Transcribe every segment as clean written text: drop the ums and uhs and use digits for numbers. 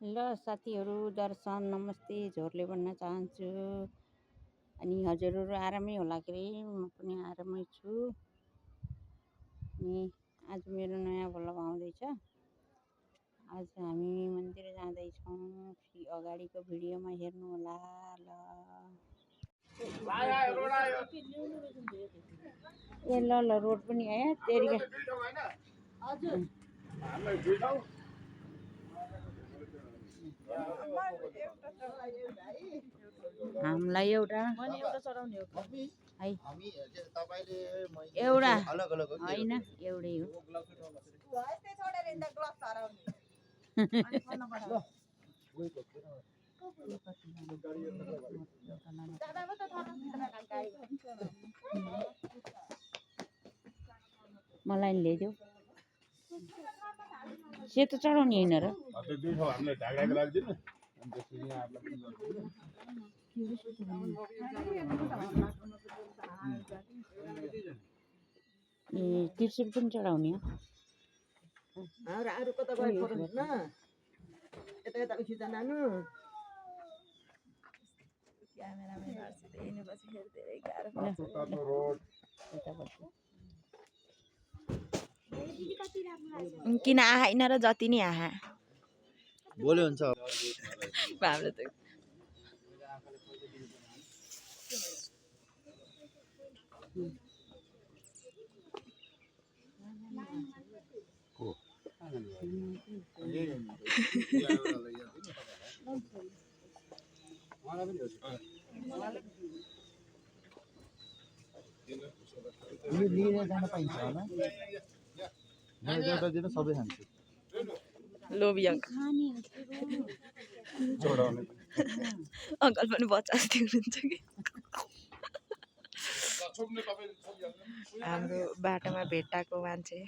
ल साथीहरू दर्शन नमस्ते झोरले भन्न चाहन्छु। अनि हजुरहरू आरामै होला के अरे, म पनि आरामै छु। अनि आज मेरो नयाँ भ्लग आउँदैछ। आज हामी मन्दिर जाँदैछौँ। अगाडिको भिडियोमा हेर्नु होला। ल ल रोड पनि आयो तेरिका। हामीलाई एउटा है, एउटा होइन एउटै हो। मलाई ल्याइदेऊ। सेतो चढाउने होइन र? ए त्रिशुल पनि चढाउने हो। किन आएन र जति नि आहा बोल्यो हुन्छ। हाम्रो त लिएर जान पाइन्छ होला। दिन सबै खान्छु। लोभी अङ्कल पनि बच्चा जस्तै हुनुहुन्छ कि। हाम्रो बाटोमा भेट्टाएको मान्छे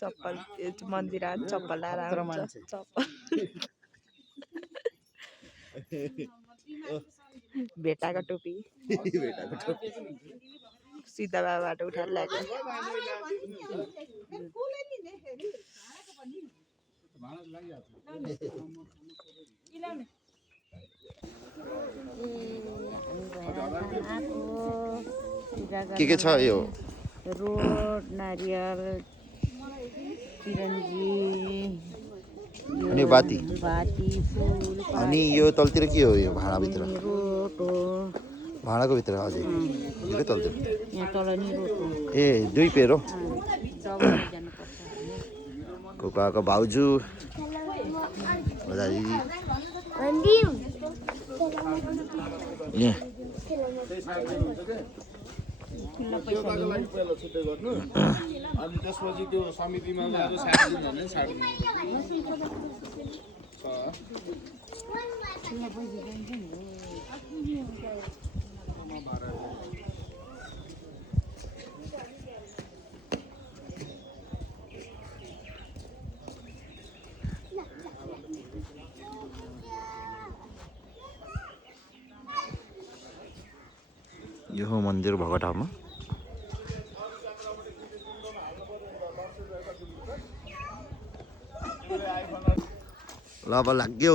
चप्पल मन्दिर चप्पल लाएर आउँछ। चप्पल भेट्टाको टोपी सिद्ध बाबाबाट उठाएर ल्याएको। के छ यो? रोड, नारियल, चिरन्जी, अनि बाती फुल। अनि यो तलतिर के हो? यो भाँडाभित्र रोड हो। भाँडाको भित्र अझै यो तलतिर यहाँ तल नि रोड हो। ए दुई पेरो जानुपर्छ। कोकाको भाउजू दादी अनि त्यसपछि त्यो समितिमा गएर साट्दिन भने साट्दिन। यो हो मन्दिर भएको ठाउँमा। ल अब लाग्यो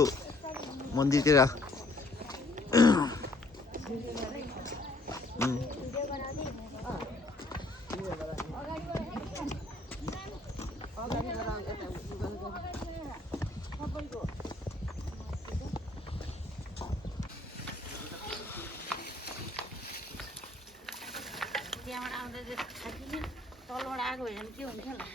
मन्दिरतिर। त्यहाँबाट आउँदा चाहिँ तलबाट आएको भए के हुन्थ्यो होला।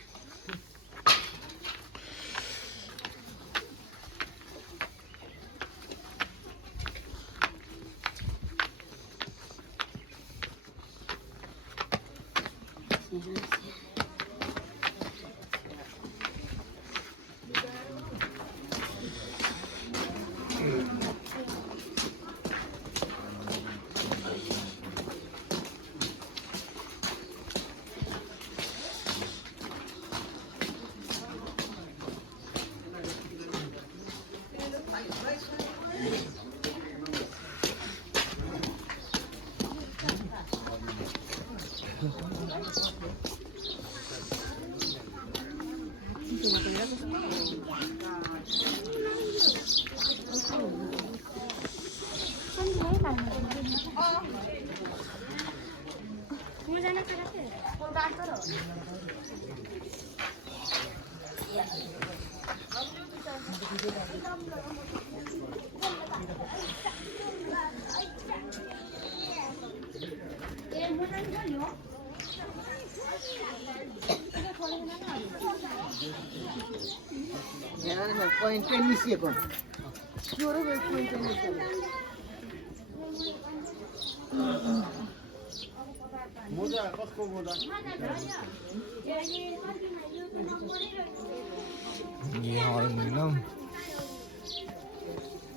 मोजा कसको मोजा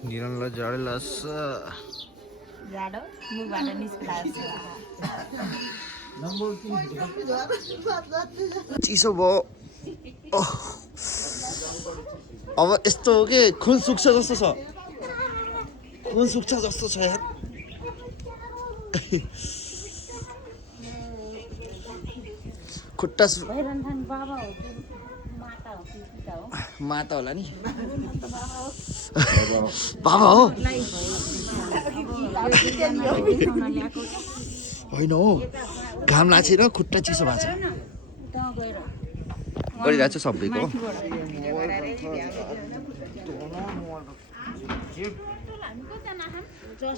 निरनलाई जाडो लाग्छ जाडो मुखबाट निस्किरहेको चिसो भयो अब यस्तो हो कि खुन सुक्छ जस्तो छ खुन सुक्छ जस्तो छ यार खुट्टा माता होला नि बाबा हो होइन हो घाम लाछेर खुट्टा चिसो भएको छ गरिरहेको छु सबैको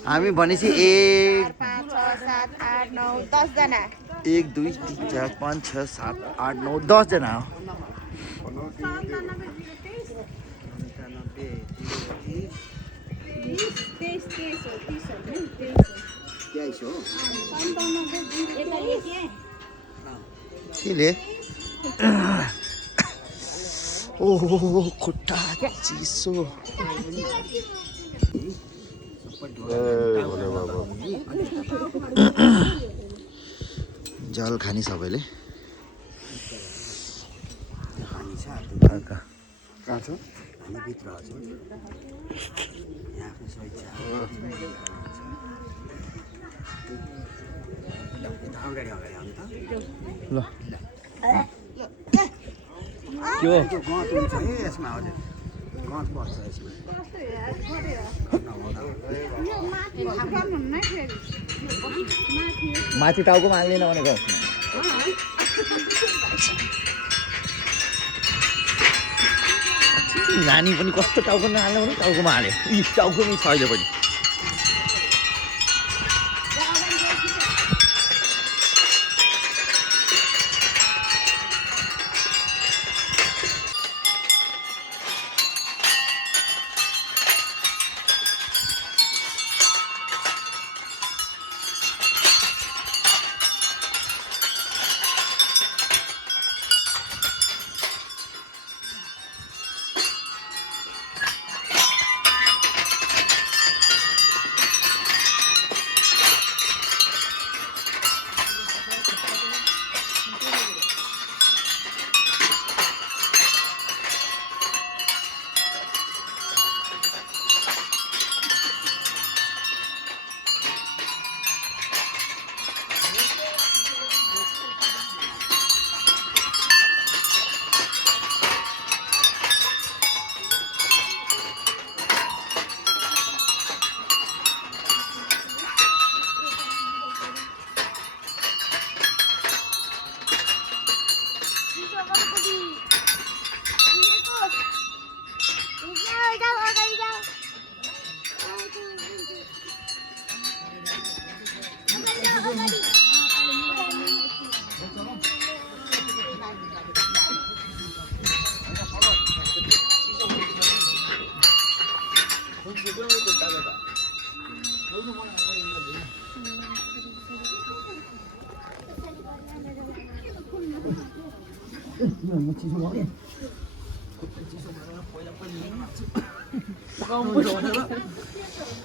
हामी भनेपछि 1 2 3 4 5 6 7 8 9 10 जना हो केले ओहो खुट्टा चिसो जल खाने सबैले ल त्यो माथि टाउकोमा हाल्दैन भनेको नानी पनि कस्तो टाउकोमा हाल्नु भने टाउकोमा हाल्यो टाउकोमै छ अहिले पनि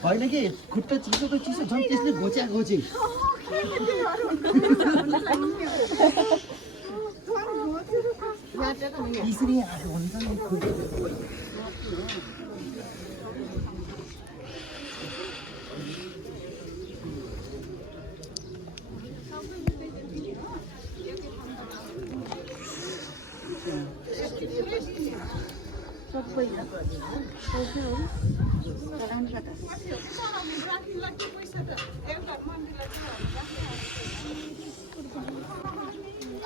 होइन कि खुट्टा चिसो त चिसो झन् त्यसले घोच्या घोचे त्यसरी आएको हुन्छ नि चलाउनु कता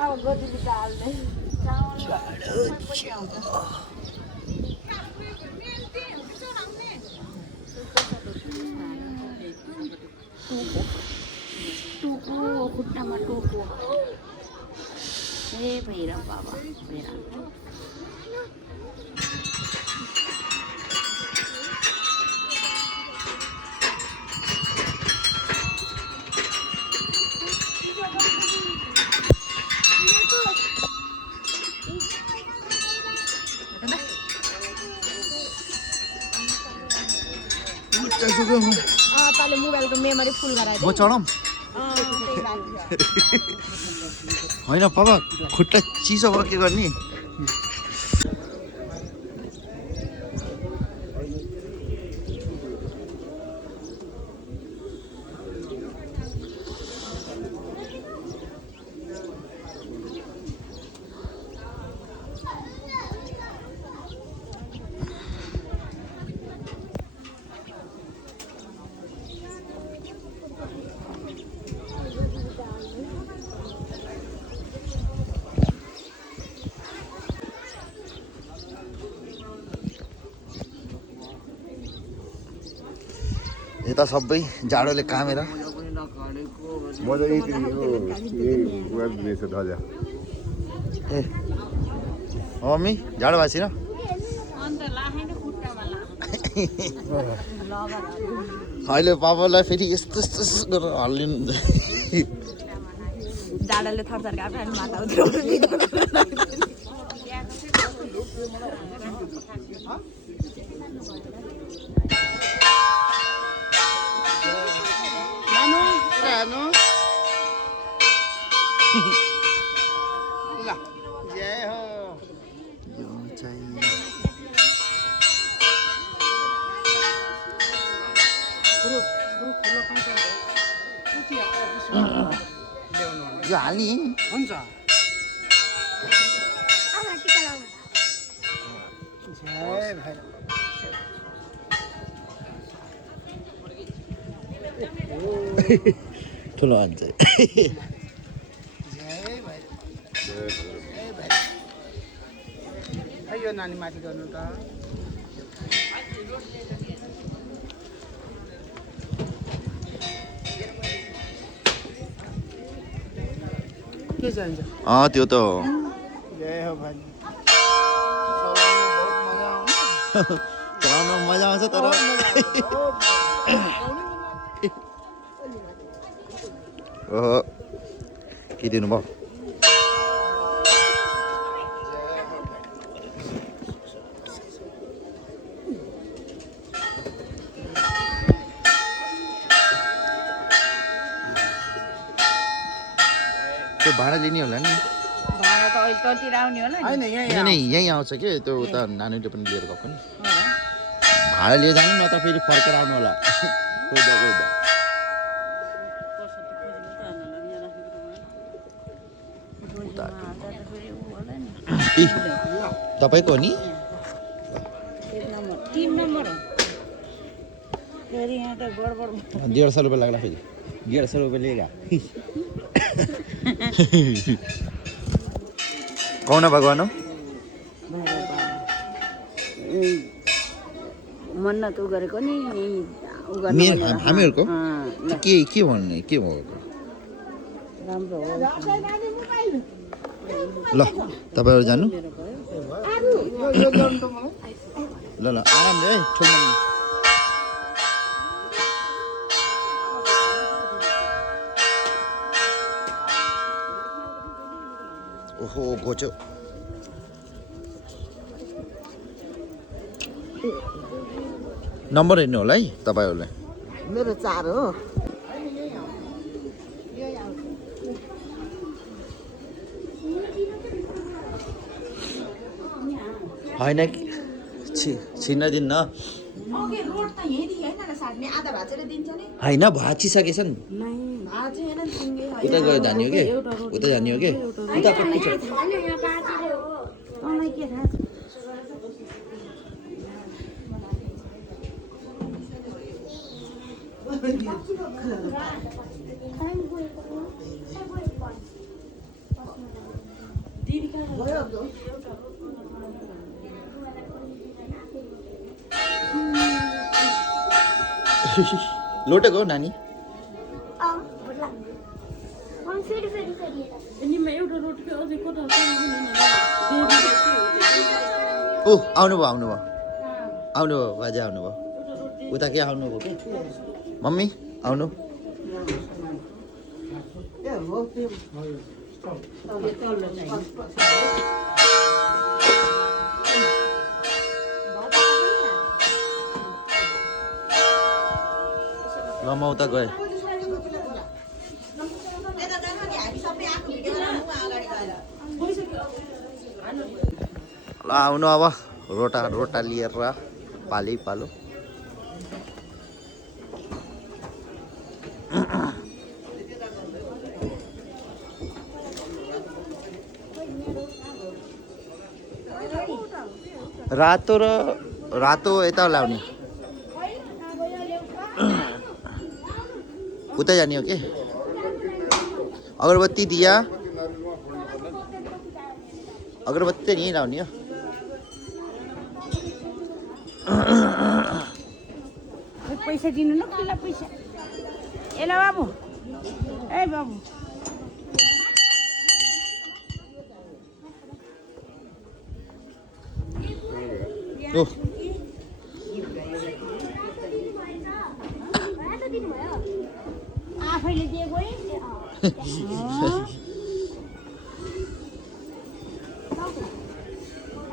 अब गोदली दाल्दै टोको खुट्टामा टोको ए भैरव बाबा भैरव तैँले मोबाइलको मेमोरी फुल गराइदियो म चढाउँ होइन पापा खुट्टा चिसो भयो के गर्ने यता सबै जाडोले कामेर मजा यही वेब रहेछ ध्वजा ए मम्मी जाडो भएको छैन अहिले पापालाई फेरि यस्तो यस्तो गरेर हल्लिनु जाडोले थरथर काट्यो अनि माता उध्राउनु दिँदैन यो हाल्ने हुन्छ ठुलो हान्छ यो नानी माथि गर्नु त के चाहिन्छ त्यो त हो जय हो भाइ चलाउन मजा आउँछ तर ओहो के दिनुभयो त्यो भाडा लिने होला नि भाडा त अहिले तलतिर आउने होला नि होइन यहाँ नै यहीँ आउँछ कि त्यो उता नानीले पनि लिएर गएको नि भाडा लिएर जानु न त फेरि फर्केर आउनु होला कोही तपाईँको हो नि 3 नम्बर हो फेरि यहाँ त गडबड 150 रुपियाँ लाग्ला फेरि 150 रुपियाँ लिएगा कौन भगवान हो मन्नत उ गरेको नि उ मेरो हामीहरूको के भन्ने के भएको राम्रो हो ल तपाईँहरू जानु ल ल आरामले है ठुलो ओहो घोच्यो नम्बर हेर्नु होला है तपाईँहरूले मेरो 4 हो होइन छिन्न दिन्न होइन भाँचिसकेछ नि उता गएर जाने हो कि उता जाने हो कि उता कति छ लोटेको हो नानी ओ आउनुभयो बाजे आउनुभयो उता के आउनुभयो कि मम्मी आउनु ल म उता गएँ ल आउनु अब रोटा लिएर पालै पालो रातो यता लाउने उतै जाने हो कि अगरबत्ती दिया अगरबत्ती चाहिँ यहीँ लाउने हो पैसा दिनु न खुल्ला पैसा ए ल बाबु ए बाबु ओ आफैले दिएको यो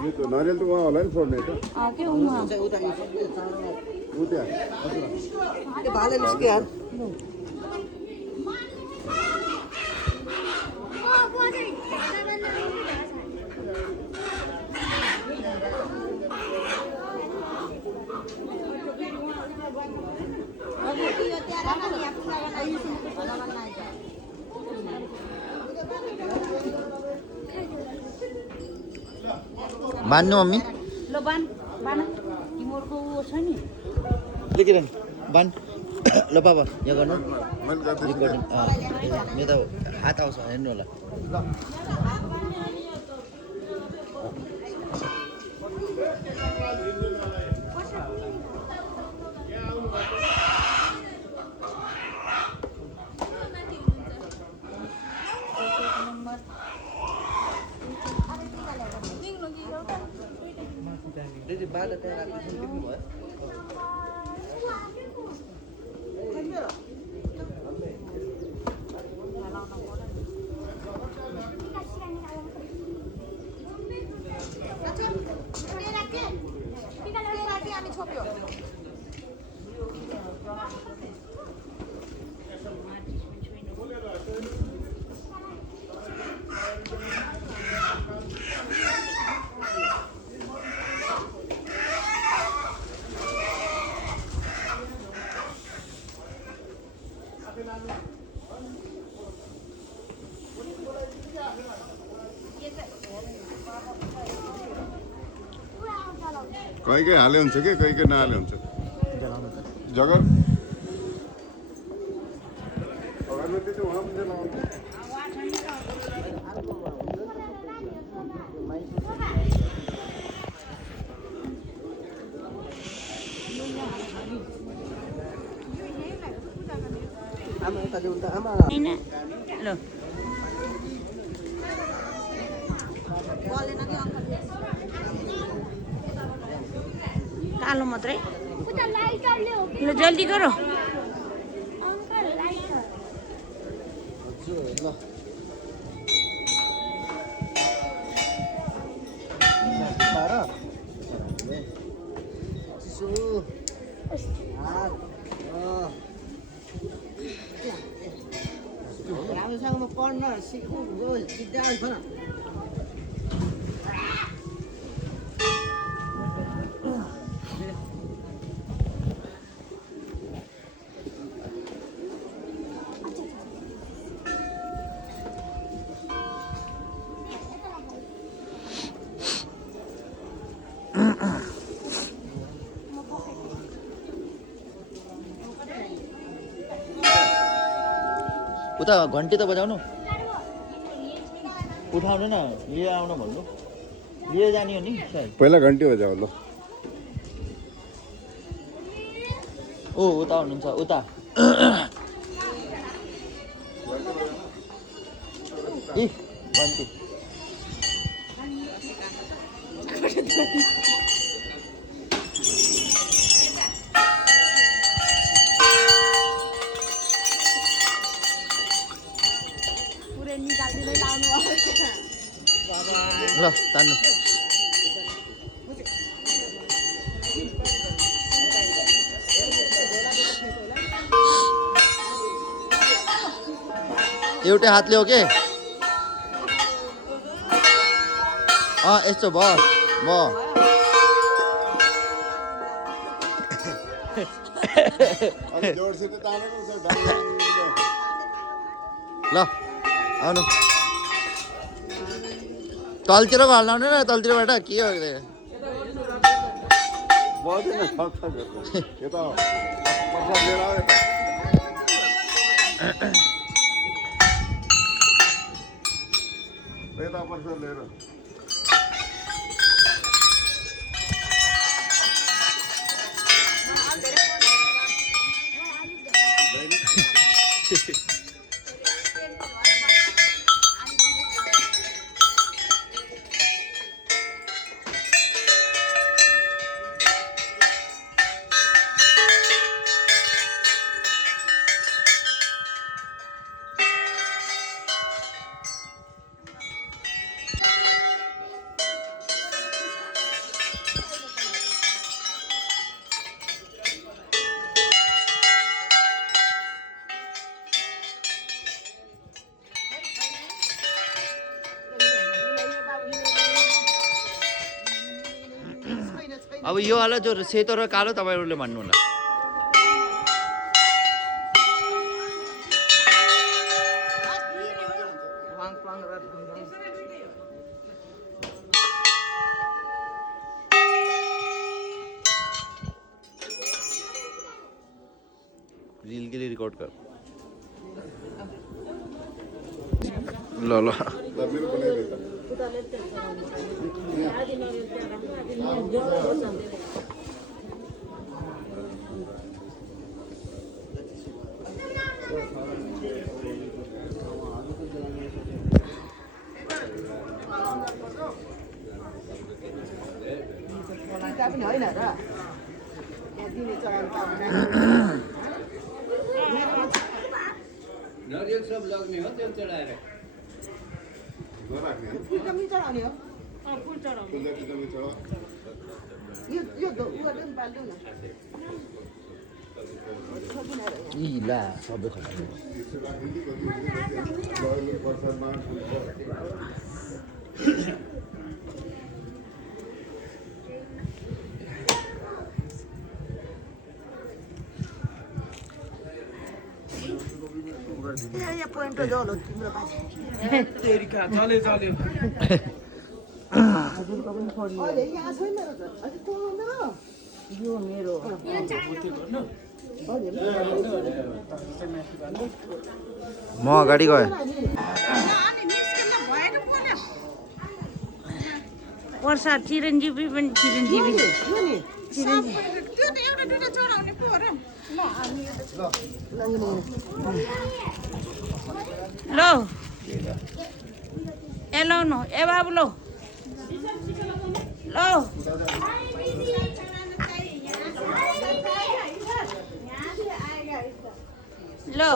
त नारियल त उहाँ होला नि फोड्ने त के उमा उता बान्नु मम्मी ल बान तिमीहरूको ऊ छ नि लेखिरहनु बान ल बाबा यहाँ गर्नु रिकर्डिङ मेरो त हात आउँछ हेर्नु होला कहीँ हाले हुन्छ कि कहीँ नहाले हुन्छ जग्गा अगरबत्ती चाहिँ उहाँ पनि जलाउँछ ल कालो मात्रै ल जल्दी गरो राम्रोसँग पढ्न सिक्नु विद्यालय छ उता घन्टी त बजाउनु उठाउनु न लिएर आउनु भन्नु लिएर जाने हो नि सायद पहिला घन्टी बजाऊ ल ओ उता हुनुहुन्छ उता इ घन्टी ल तान्नु एउटै हातले हो के यस्तो भयो ल आउनु तलतिर हाल्नु न तलतिरबाट के हो अब यो वाला जो सेतो र कालो तपाईँहरूले भन्नु होला रील के लिए रिकॉर्ड कर ल ल पनि होइन र दिने चढाउनु नरियल सब लाग्ने हो तेल चढाएर फुल पनि चढाउने हो फुल चढाउने यो पनि पाल्नु न ला सबै खटाल्नु यहाँ पोइन्ट जल हो तिम्रो पास अहिले यहाँ छैन र त अझै कोलाउनु यो मेरो म अगाडि गएँ वर्षा चिरञ्जीवी पनि चिरञ्जीवी लो ए लो न ए बाबु लो लो लो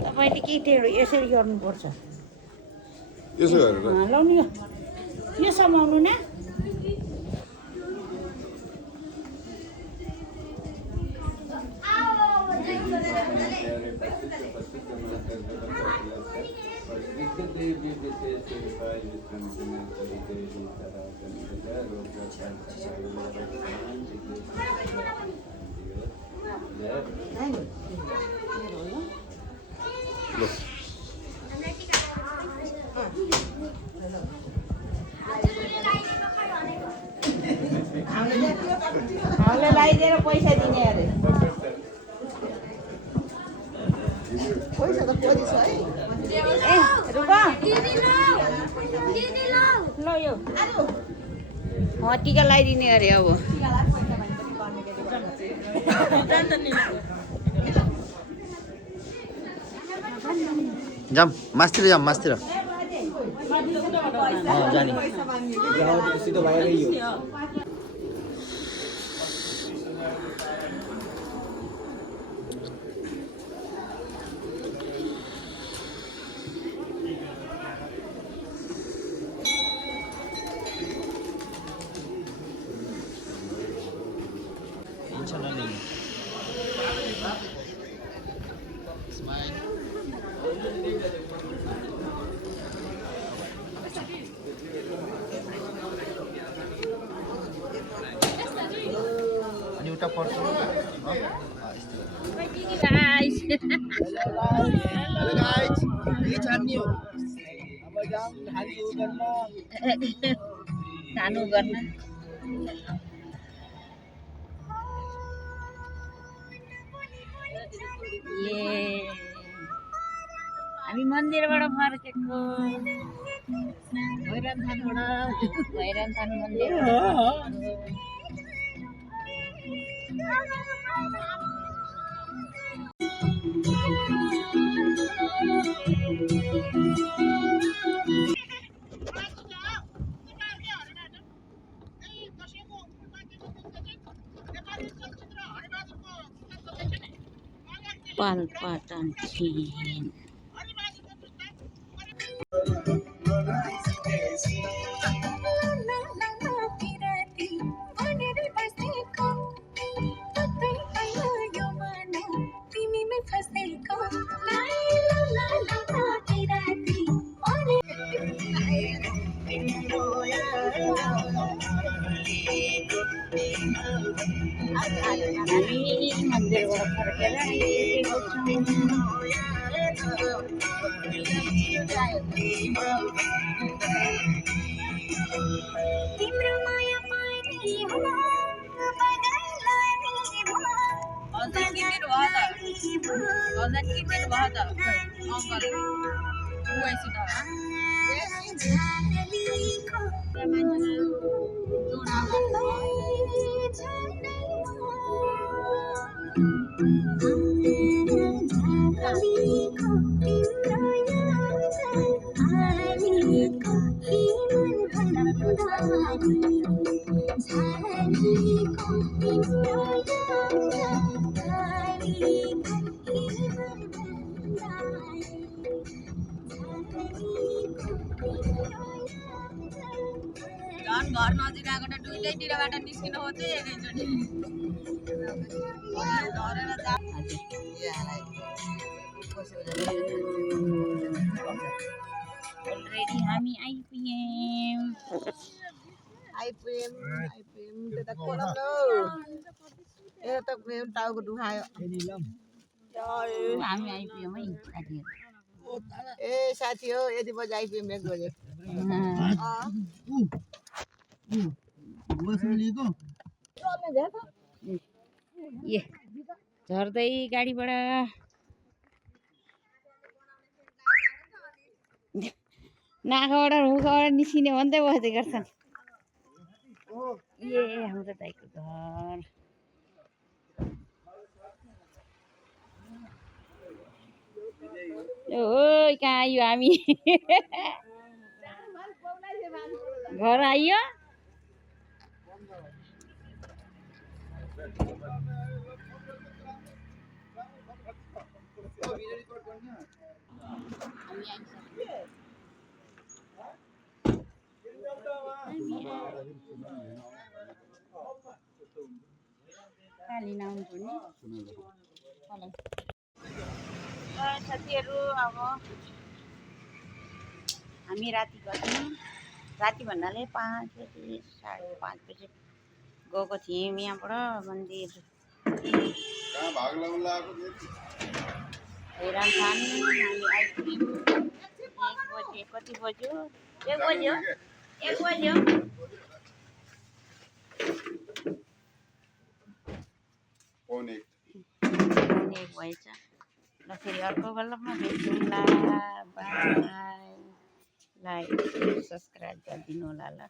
तपाईँले केटीहरू यसरी गर्नुपर्छ यसो गरेर लाउनु यो समाउनु न लगाइदिएर पैसा दिने अरे पैसा त परि छ है ए रुक ल यो टिका लगाइदिने अरे अब जाम मास्तिर जाम मास्तिर जाने सिधो भएर यो अनि उता पर्छ हेलो गाइस के छान्ने हो अब जाम खानु गर्न हामी मन्दिरबाट फर्केको भैरन थान मन्दिर पाल्पाटान छिन् हामी मन्दिरबाट फर्केर आइपुगेको तिम्रो माया पानी हो घर नजिक आएको त दुईटैतिरबाट निस्किनु हो चाहिँ एकैचोटि धरेर जा अलरेडी हामी आइपुग्यौँ आइपुग्यौँ त्यता कोलाम लो यता त टाउको दुखायो हामी आइपुग्यौँ है साथीहरू ए साथी हो यति बजी आइपुग्यौँ मेक गऱ्यो ए झर्दै गाडीबाट नाकाबाट मुखबाट निस्किने भन्दै बस्दै गर्छन् ए हाम्रो दाइको घर हो कहाँ आयो हामी घर आइयो लिन आउँछु नि साथीहरू अब हामी राति गयौँ राति भन्नाले 5 बजी 5:30 बजी गएको थियौँ यहाँबाट मन्दिर हैरान थान हामी आइपुग्यौँ 1 बजे कति बज्यो 1 बज्यो 1 बज्यो पाउने एक भएछ ल फेरि अर्को बल्लमा भेट्छौँ ल बाई लाइक सब्सक्राइब गरिदिनु होला ल